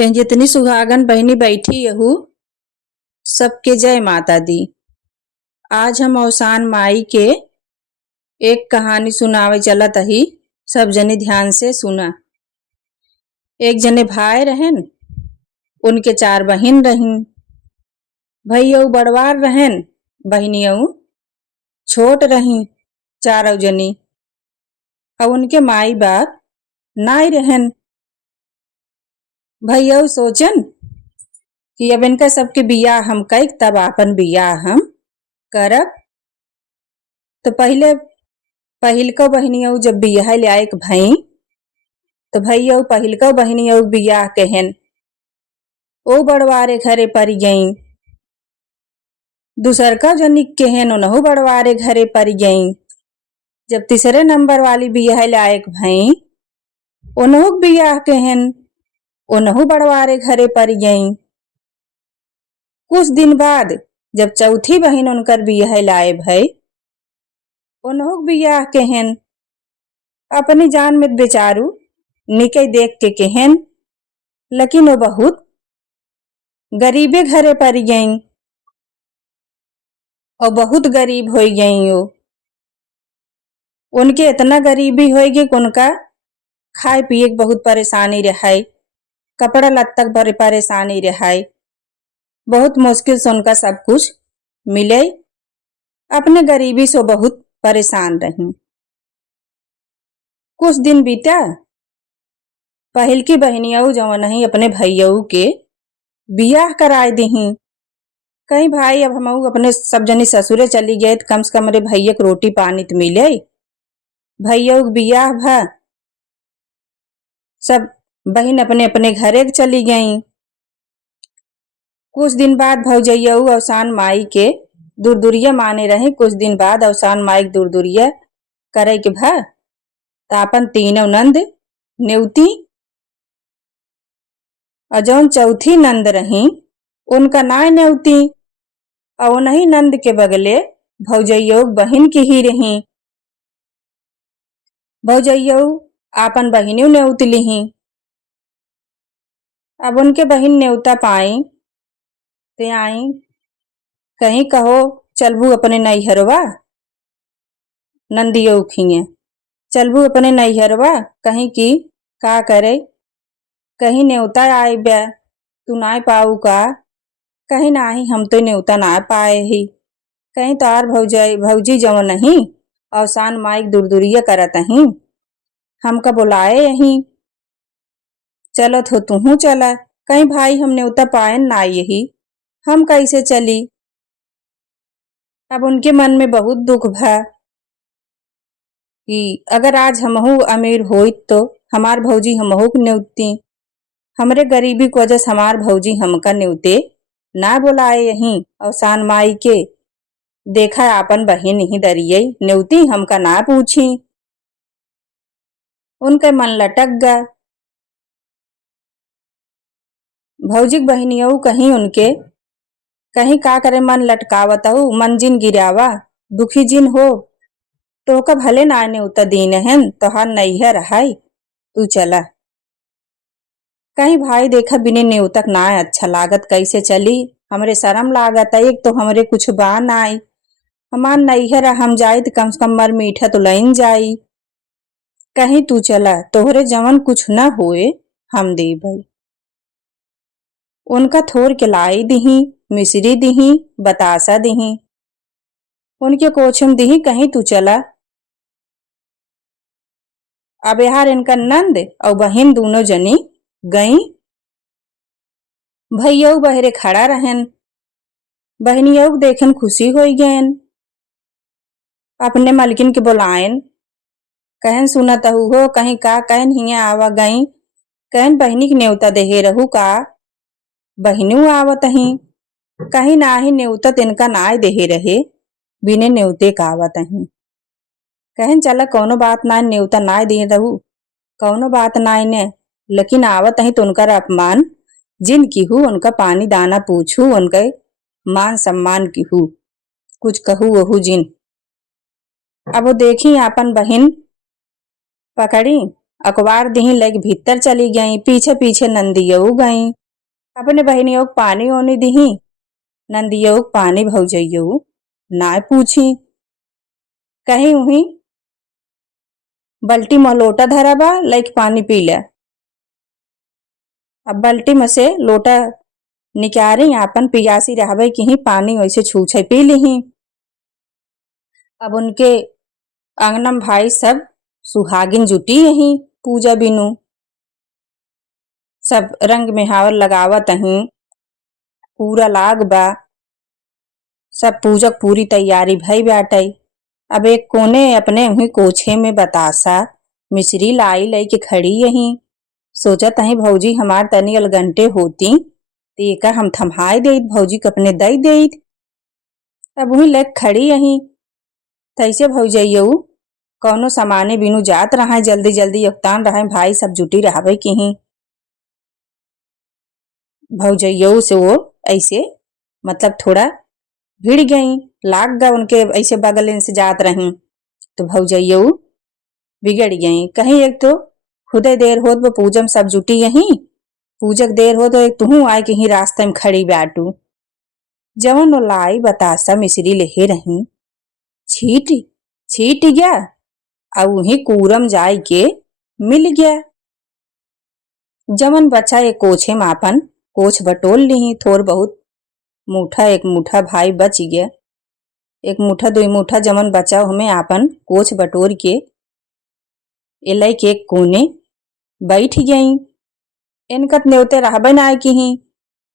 यहाँ जितनी सुहागन बहनी बैठी यहू सबके जय माता दी। आज हम औसान माई के एक कहानी सुनावे चलत ही, सब जने ध्यान से सुना। एक जने भाई रहन, उनके 4 बहिन रहीन। भैया बड़वार रहन, बहनियऊ छोट रही, 4 जनी। और उनके माई बाप नाई रहन। भैया सोचन कि अब इनका सबके बियाह हम कईक तब आपन बियाह हम करब। तो पहिलको बहनियऊ जब बियाह लायक भई तो भैया पहिलको बहनियऊ बियाह कहन ओ बड़वारे घरे पर गई। दूसरका जनी कहन उनहु बड़वारे घरे पर गई। जब तीसरे नंबर वाली बियाह लायक भई उनहु बियाह कहन उनहु बड़वारे घरे पर गई। कुछ दिन बाद जब चौथी बहन उनकर बियाह लाए भई उनहु बियाह कहन। अपनी जान में बेचारू निके देख के कहन, लेकिन वो बहुत गरीबे घरे पर गई और बहुत गरीब हो गई। वो उनके इतना गरीबी हो गई कि उनका खाए पिए के बहुत परेशानी रहाई, कपड़ा लत्ता के परेशानी रहाई। बहुत मुश्किल से उनका सब कुछ मिले। अपने गरीबी से बहुत परेशान रही। कुछ दिन बीता, पहिल की बहनियऊ जवन ही अपने भैयऊ के बियाह कराए दही। कहीं भाई अब हम अपने सब जनी ससुरे चली गए तो कम से कम मेरे भैया को रोटी पानी तो मिले। भैया बियाह भा, सब बहन अपने अपने घरे चली गई। कुछ दिन बाद भौजैयऊ औसान माई के दूरदुरिया माने रहे। कुछ दिन बाद औसान माई के दूरदुरिया करे के भा तापन तीनों नंद नेवती और जौन चौथी नंद रही उनका नाय नेवती। और नहीं नंद के बगले भौजैयऊ बहन की ही रही। भौजैयऊ आपन बहिनियों नेवती लिही। अब उनके बहिन नेवता पाई ते आई, कहीं कहो चलबू अपने नैहरवा। नंदियों खिए चलबू अपने नैहरवा, कहीं की का करे, कहीं नेवता आए ब्या तू ना पाऊ का। कहीं नाही हम तो नेवता ना पाए ही। कहीं तार भौजी जवन नहीं औसान माई दूरदुरिया करत ही, हमका बुलाए यही चलत हो तू चला। कहीं भाई हम नेवता पायन ना यही, हम कैसे चली। अब उनके मन में बहुत दुख भा कि अगर आज हमहू अमीर होइत तो हमार भौजी हमहू को नेवती। हमरे गरीबी की वजह से हमार भौजी हमका नेवते ना बुलाए यही। औसान माई के देखा आपन बहन ही दरिये नेवती हमका ना पूछी। उनके मन लटक गा। भौजी बहनियऊ कहीं उनके कहीं का करे मन लटकावत हो। मन जिन गिरावा दुखी जिन हो तो का भले ना नेवता दीन हन तोहार नैहर हाय तू चला। कहीं भाई देखा बिने नेवतक ना अच्छा लागत कैसे चली। हमरे शर्म लागत है, एक तो हमरे कुछ बा नाई। हमार नैहर हम जाई तो कम से कम मर मीठा तो लइन जाई। कहीं तू चला, तोहरे जवन कुछ न होए हम दे भाई। उनका थोर के लाई दिही, मिश्री दिही, बतासा दिही, उनके कोछम दिही, कहीं तू चला। अब यार इनका नंद और बहन दोनों जनी गई। भैया बहरे खड़ा रहन। बहनियऊ देखन खुशी हो गयन। अपने मलकिन के बुलायन, कहन सुनत हो कहीं का, कहन हिया आवा गई। कहन बहनी के नेवता देहे रहू का। बहनू आवत ही, कहीं ना ही नेवता इनका नाय देहे रहे, बिने नेवते का आवत ही। कहन चला कौनो बात ना, नेवता नाय दे रहू कौनो बात नाय ने, लेकिन आवत ही तो उनका अपमान जिन की हूँ, उनका पानी दाना पूछू, उनके मान सम्मान की हूँ, कुछ कहू वहू जिन। अब वो देखी आपन बहन पकड़ी अखबार दही लेके भीतर चली गई। पीछे पीछे नंदियऊ गई। अपने बहनियों को पानी ओनी दही। नंदियऊ पानी भौजइयऊ ना पूछी। कहीं उही बल्टी में लोटा धरा बा, लेके पानी पी ले। अब बल्टी में से लोटा निकाली, आपन पियासी रहबे कि ही पानी वैसे छूछे पी ली। अब उनके आंगनम भाई सब सुहागिन जुटी यही पूजा बिनु। सब रंग मेहावर लगावत ही, पूरा लाग बा। सब पूजक पूरी तैयारी भई बाटे। अब एक कोने अपने वही कोछे में बतासा मिश्री लाई लाई के खड़ी यही। सोचत ही भौजी हमार तनी अलगंटे होती तो एका हम थमाए देत, भौजी के अपने दई देत। अब वही लग खड़ी यही। तैसे भौजइयऊ कौनो सामाने बिनु जात रहा, जल्दी जल्दी योगतान रहा, भाई सब जुटी रहबे कि ही। भौजइयऊ से वो ऐसे मतलब थोड़ा भिड़ गई, लाग गा उनके ऐसे बगल से जात रही। तो भौजइयऊ बिगड़ गई। कहीं एक तो खुदे देर होत वो पूजम सब जुटी यही, पूजक देर हो तो एक तुहू आए कहीं रास्ते में खड़ी बैठू। जवन वो लाई बतासा मिश्री लेहे रही, छीट छीट गया और वही कूरम जाय के मिल गया। जवन बच्चा एक कोछे मापन कोछ बटोल ली, थोड़ बहुत मुठा एक मुठा भाई बच गया। एक मुठा दो मुठा जमन बचा हमें आपन कोछ बटोर के एलै के एक कोने बैठ गई। इनका न्योते रहबे ना कि ही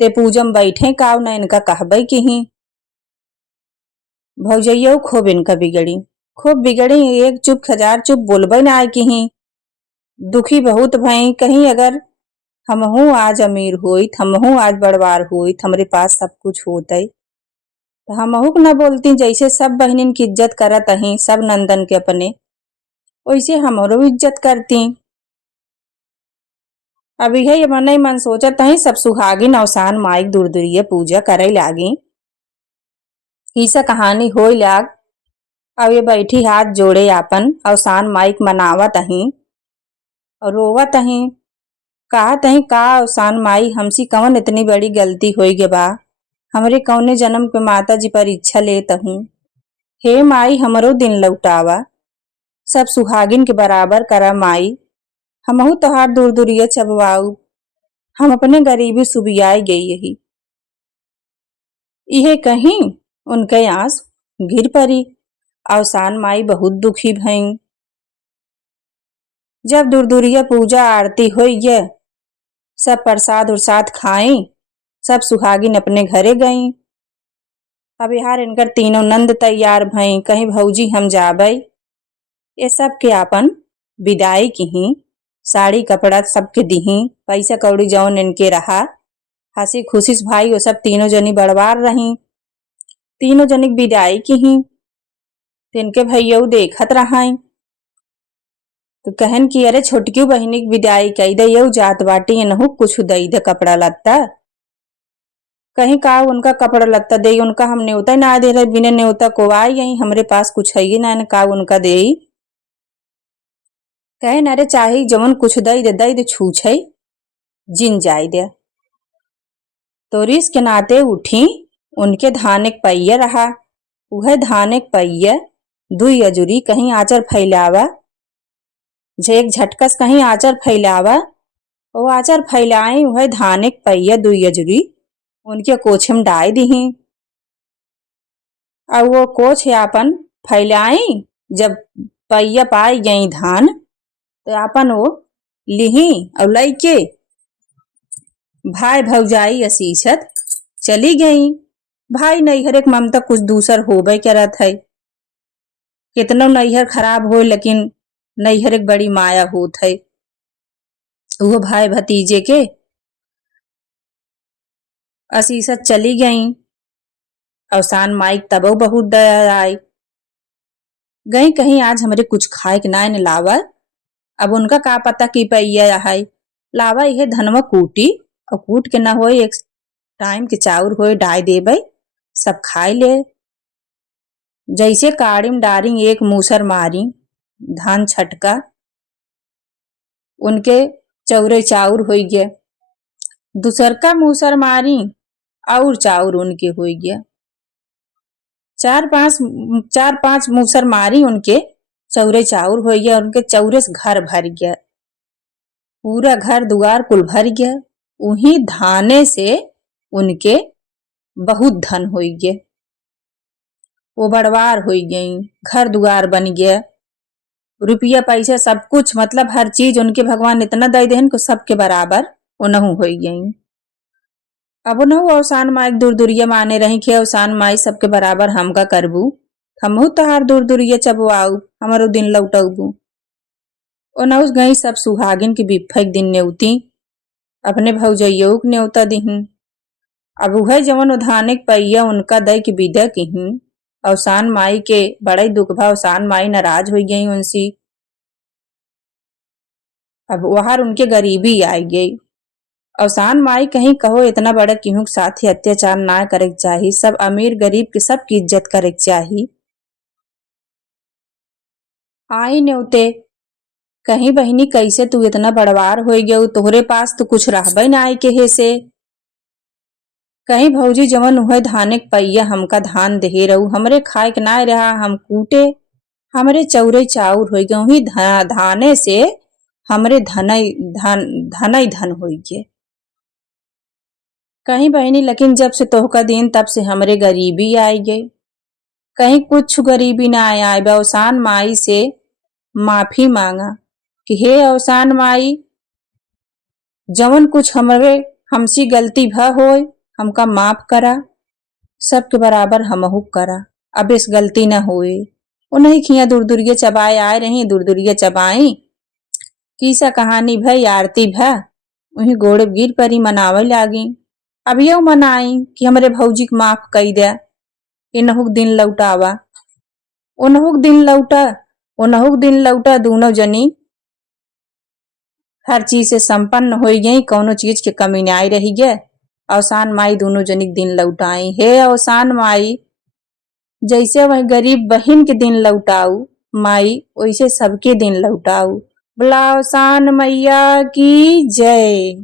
ते पूजम बैठे काव ना इनका कहबे कि ही। भौजइयऊ खूब इनका बिगड़ी, खूब बिगड़ी। एक चुप हजार चुप बोलबे ना कि ही। दुखी बहुत भई, कहीं अगर हमहू आज अमीर होइत, हमहू आज बड़वार होइत, हमरे पास सब कुछ होतई तो हमहू न बोलती। जैसे सब बहनिन की इज्जत करत अही सब नंदन के अपने, वैसे हमरो इज्जत करती। अब यही मन ही मन सोचत अही सब सुहागिन अवसान माइक दूरदुरिये पूजा करे लागी। ईसा कहानी होई लाग। अब ये बैठी हाथ जोड़े आपन अवसान माइक मनावत अही और रोवत अही। कहत अही का अवसान माई हमसी कवन इतनी बड़ी गलती होई गे बा, हमरे कौने जन्म के माता जी पर इच्छा लेत हूँ। हे माई हमरो दिन लौटावा, सब सुहागिन के बराबर करा माई, हमहू तोहार दूर दूरिये चबवाऊ, हम अपने गरीबी सुबियाई गई यही। इहे कहीं उनके आंस गिर पड़ी। अवसान माई बहुत दुखी भई। जब दूर दूरिया पूजा आरती होई गे, सब प्रसाद उरसाद खाई, सब सुहागिन अपने घरे गई। अब यार इनकर तीनों नंद तैयार भई, कहीं भौजी हम जाबई। ये सब के आपन विदाई की ही, साड़ी कपड़ा सबके दिही, पैसा कौड़ी जौन इनके रहा, हंसी खुशी भाई वो सब तीनों जनी बड़वार रही। तीनों जनी विदाई की ही, इनके भैया देखत रहाई तो कहन कि अरे छोटकी बहनी की विदाई कई दे, जात बाटी इनहू कुछ दई दे कपड़ा लत्ता। कहीं का उनका कपड़ा लत्ता दे, उनका हम न्योता ना दे रहे, बिना न्योता को आई यही, हमरे पास कुछ है ही ना का उनका दे। कहे अरे चाहे जमन कुछ दई दे छूछ जिन जाय दे। तो रिस के नाते उठी, उनके धान एक पहिया रहा, वह धान एक पहिया दुई अजुरी कहीं आचर फैलावा, झेक झटकस कहीं आचर फैलावा, वो आचर फैलाई वह धान एक पहिया दुई अजुरी उनके कोछ में डाय दही। और वो कोछ आपन फैलाई, जब पहिया पाई गई धान तो आपन वो लिही और लैके भाई भौजाई असीसत चली गई। भाई नैहर एक ममता कुछ दूसर होबे करत है। कितनो नैहर खराब हो लेकिन नैहर एक बड़ी माया होत है। वो भाई भतीजे के असीसत चली गई। अवसान माइक तबो बहुत दया आई, गई कहीं आज हमरे कुछ खाए के ना लावा। अब उनका का पता की पैया है लावा, यह धनवा कूटी और कूट के ना हो एक टाइम के चाउर होए डाय देबे, सब खाए ले। जैसे काड़ीम डारी एक मूसर मारी, धान छटका उनके चौरे चाउर हो गया। दूसर का मूसर मारी और चाउर उनके हो गया। चार पांच मूसर मारी उनके चौरे चाउर हो गया। उनके चौरे से घर भर गया, पूरा घर दुआर कुल भर गया। वही धाने से उनके बहुत धन हो गए, वो बड़वार हो गई, घर दुआर बन गया, रुपया पैसा सब कुछ, मतलब हर चीज उनके भगवान इतना दे देन को सबके बराबर उनहु हो गई। अब उनहु अवसान माई दूर दूरिया माने रही खे अवसान माई सबके बराबर हमका करबू, हमहु तहार दूर दूरिया चबवाऊ, हमारो दिन लौटबू। उनहु गई सब सुहागिन के बिफक दिन नेवती अपने भौजइयो के न्योता दिही। अब वह जवन उधाने के पैया उनका दे के विदा किही। अवसान माई के बड़ा दुख भा, अवसान माई नाराज हो गई उनसी। अब वहां उनके गरीबी आई गई। अवसान माई कहीं कहो इतना बड़ा केहू के साथ अत्याचार ना करे चाहिए, सब अमीर गरीब के सबकी इज्जत करे चाहिए। आई न्योते कहीं बहनी कैसे तू इतना बड़वार हो गया, तोहरे पास तो कुछ रहबे ना आई के हे से। कहीं भौजी जवन उहे धाने के पैया हमका धान दे रहू, हमरे खाए के ना रहा, हम कूटे हमरे चौरे चाउर हो गए, वही धाने से हमरे धन हो गए। कहीं बहनी लेकिन जब से तोहका दिन तब से हमरे गरीबी आई गई, कहीं कुछ गरीबी ना आए। अवसान माई से माफी मांगा कि हे अवसान माई, जवन कुछ हमरे हमसी गलती भ होए हमका माफ करा, सबके बराबर हमहु करा, अब इस गलती न होए। उन्हीं खिया दूर दूरिया चबाए आए रही, दूर दूरिया चबाई किसा कहानी भई आरती भ वही गोड़े गिर परी मनावे लागी। अब यो मनाई कि हमरे भौजी के माफ कई दे, इनहुक दिन लौटावा, उनहुक दिन लौटा दोनों जनी हर चीज से संपन्न हो गई, कौनो चीज के कमी न आई रही गए। अवसान माई दोनों जनी दिन लौटाई। हे अवसान माई, जैसे वही गरीब बहन के दिन लौटाऊ माई, वैसे सबके दिन लौटाऊ। बोला अवसान मैया की जय।